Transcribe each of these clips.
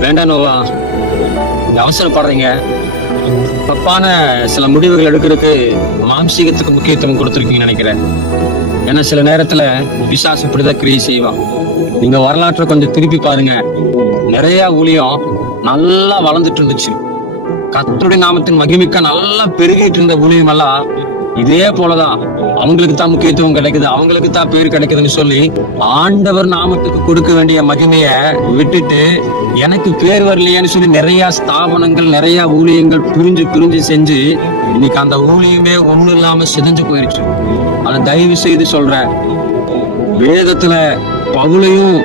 வேண்டாம் நோவா. நீங்க அவசரப்படுறீங்க. தப்பான சில முடிவுகள் எடுக்கிறதுக்கு மாம்சீகத்துக்கு முக்கியத்துவம் கொடுத்துருக்கீங்கன்னு நினைக்கிறேன். ஏன்னா சில நேரத்துல விசாசம் இப்படிதான் கிரியை செய்வான். நீங்க வரலாற்றை கொஞ்சம் திருப்பி பாருங்க. நிறைய ஊழியம் நல்லா வளர்ந்துட்டு இருந்துச்சு. கத்தருடைய நாமத்தின் மகிமிக்க நல்லா பெருகிட்டு இருந்த ஊழியம் எல்லாம் இதே போலதான் அவங்களுக்கு தான் முக்கியத்துவம் கிடைக்குது அவங்களுக்கு தான் பேர் கிடைக்குதுன்னு சொல்லி ஆண்டவர் நாமத்துக்கு கொடுக்க வேண்டிய மகிமைய விட்டுட்டு எனக்கு பேர் வரலையேன்னு சொல்லி நிறைய ஸ்தாபனங்கள் நிறைய ஊழியங்கள் புரிஞ்சு புரிஞ்சு செஞ்சு இன்னைக்கு அந்த ஊழியமே ஒண்ணு இல்லாம சிதஞ்சு போயிருச்சு. அதை தயவு செய்து சொல்றேன். வேதத்துல பவுலையும்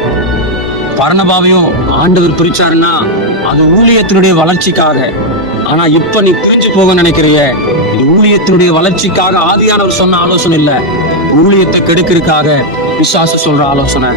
பரணபாவையும் ஆண்டவர் பிரிச்சாருன்னா அது ஊழியத்தினுடைய வளர்ச்சிக்காக. ஆனா இப்ப நீ புரிஞ்சு போக நினைக்கிறிய? இது ஊழியத்தினுடைய வளர்ச்சிக்காக ஆதியானவர் சொன்ன ஆலோசனை இல்ல. ஊழியத்தை கெடுக்கிறதுக்காக விசுவாச சொல்ற ஆலோசனை.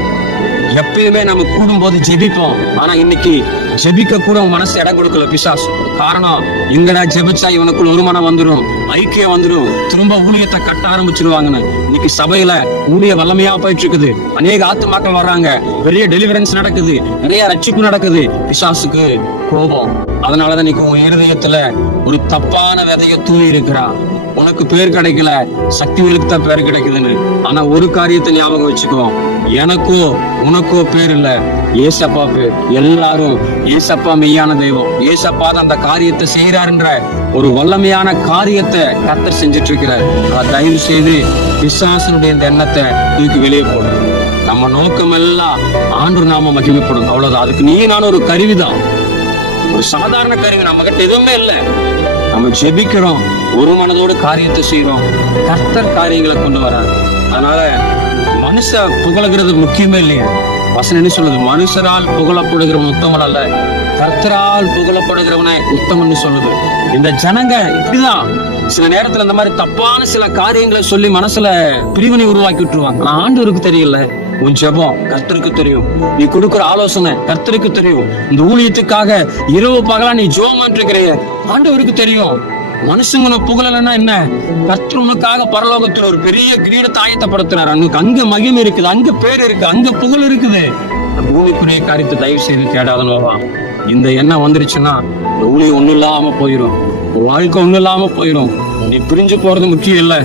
எப்பயுமே நம்ம கூடும் போது ஜெபிப்போம். ஆனா இன்னைக்கு ஜெபிக்க கூட மனசு இடம் கொடுக்கல பிசாசு. காரணம் எங்கடா ஜெபிச்சா இவனுக்குள்ள ஒரு மனம் வந்துடும் ஐக்கியம் வந்துடும் திரும்ப ஊழியத்தை கட்ட ஆரம்பிச்சிருவாங்கன்னு. இன்னைக்கு சபையில ஊழிய வல்லமையா போயிட்டு இருக்குது அநேக ஆத்துமாக்கள் வர்றாங்க. பெரிய டெலிவரன்ஸ் நடக்குது. நிறைய ரட்சிப்பு நடக்குது. பிசாசுக்கு கோபம். அதனாலதான் இன்னைக்கு உன் இருதயத்துல ஒரு தப்பான விதைய தூவி இருக்கிறா. உனக்கு பேர் கிடைக்கல. சக்திகளுக்கு தான் பேர் கிடைக்குதுன்னு. ஆனா ஒரு காரியத்தை ஞாபகம் வச்சுக்கோ. எனக்கோ உனக்கோ பேர் இல்ல. ஏசப்பா பேர். எல்லாரும் ஏசப்பா மெய்யான தெய்வம். ஏசப்பா தான் அந்த காரியத்தை செய்யறாருன்ற ஒரு வல்லமையான காரியத்தை கத்தர் செஞ்சுட்டு இருக்கிறார் தயவு செய்து விசுவாசனுடைய இந்த எண்ணத்தை தூக்கி வெளியே போடு. நம்ம நோக்கம் எல்லாம் ஆண்டு நாம மகிமைப்படும். அவ்வளவுதான். அதுக்கு நீ நான் ஒரு கருவிதான். ஒரு சாதாரண கருவி நம்ம கிட்ட எதுவுமே இல்லை. நம்ம ஜெபிக்கிறோம் ஒரு மனதோடு காரியத்தை செய்யறோம் கர்த்தர் காரியங்களை கொண்டு வரார். அதனால மனுஷ புகழுகிறது முக்கியமே இல்லையா. வசனம் என்ன சொல்லுது? மனுஷரால் புகழப்படுகிறவன் உத்தமன் அல்ல. கர்த்தரால் புகழப்படுகிறவனே உத்தமன் சொல்லுது. இந்த ஜனங்க இப்படிதான். சில நேரத்துல இந்த மாதிரி தப்பான சில காரியங்களை சொல்லி மனசுல பிரிவினை உருவாக்கி விட்டுருவாங்க. ஆனா ஆண்டவருக்கு தெரியல. உன் ஜெபம் கர்த்தருக்கு தெரியும். நீ கொடுக்கிற ஆலோசனை கர்த்தருக்கு தெரியும். இந்த ஊழியத்துக்காக இரவு பகலா நீ ஜோம் இருக்கிறைய ஆண்டவருக்கு தெரியும். மனுஷங்க புகழலன்னா புகழலைன்னா என்ன? கர்த்தர் உனக்காக பரலோகத்துல ஒரு பெரிய கிரீடத்தை ஆயத்தப்படுத்துறாரு. அங்க அங்க மகிமை இருக்குது அங்க பேர் இருக்கு அங்க புகழ் இருக்குது. பூமிக்குரிய காரியத்தை தயவு செய்து தேடாதனோவா இந்த எண்ணம் வந்துருச்சுன்னா இந்த ஊழியம் ஒண்ணும் இல்லாம போயிடும் உன் வாழ்க்கை ஒண்ணும் இல்லாம போயிடும் நீ பிரிஞ்சு போறது முக்கியம் இல்லை.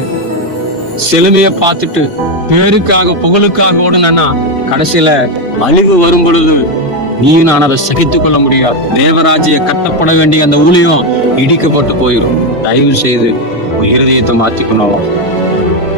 செழுமைய பார்த்துட்டு பேருக்காக புகழுக்காக ஓடுனா கடைசியில அழிவு வரும் பொழுது நீயும் நான் அதை சகித்துக் கொள்ள முடியாது. தேவராஜ்ய கட்டப்பட வேண்டிய அந்த ஊழியம் இடிக்கப்பட்டு போயிடும் தயவு செய்து உன் இருதயத்தை மாத்திக்கணும்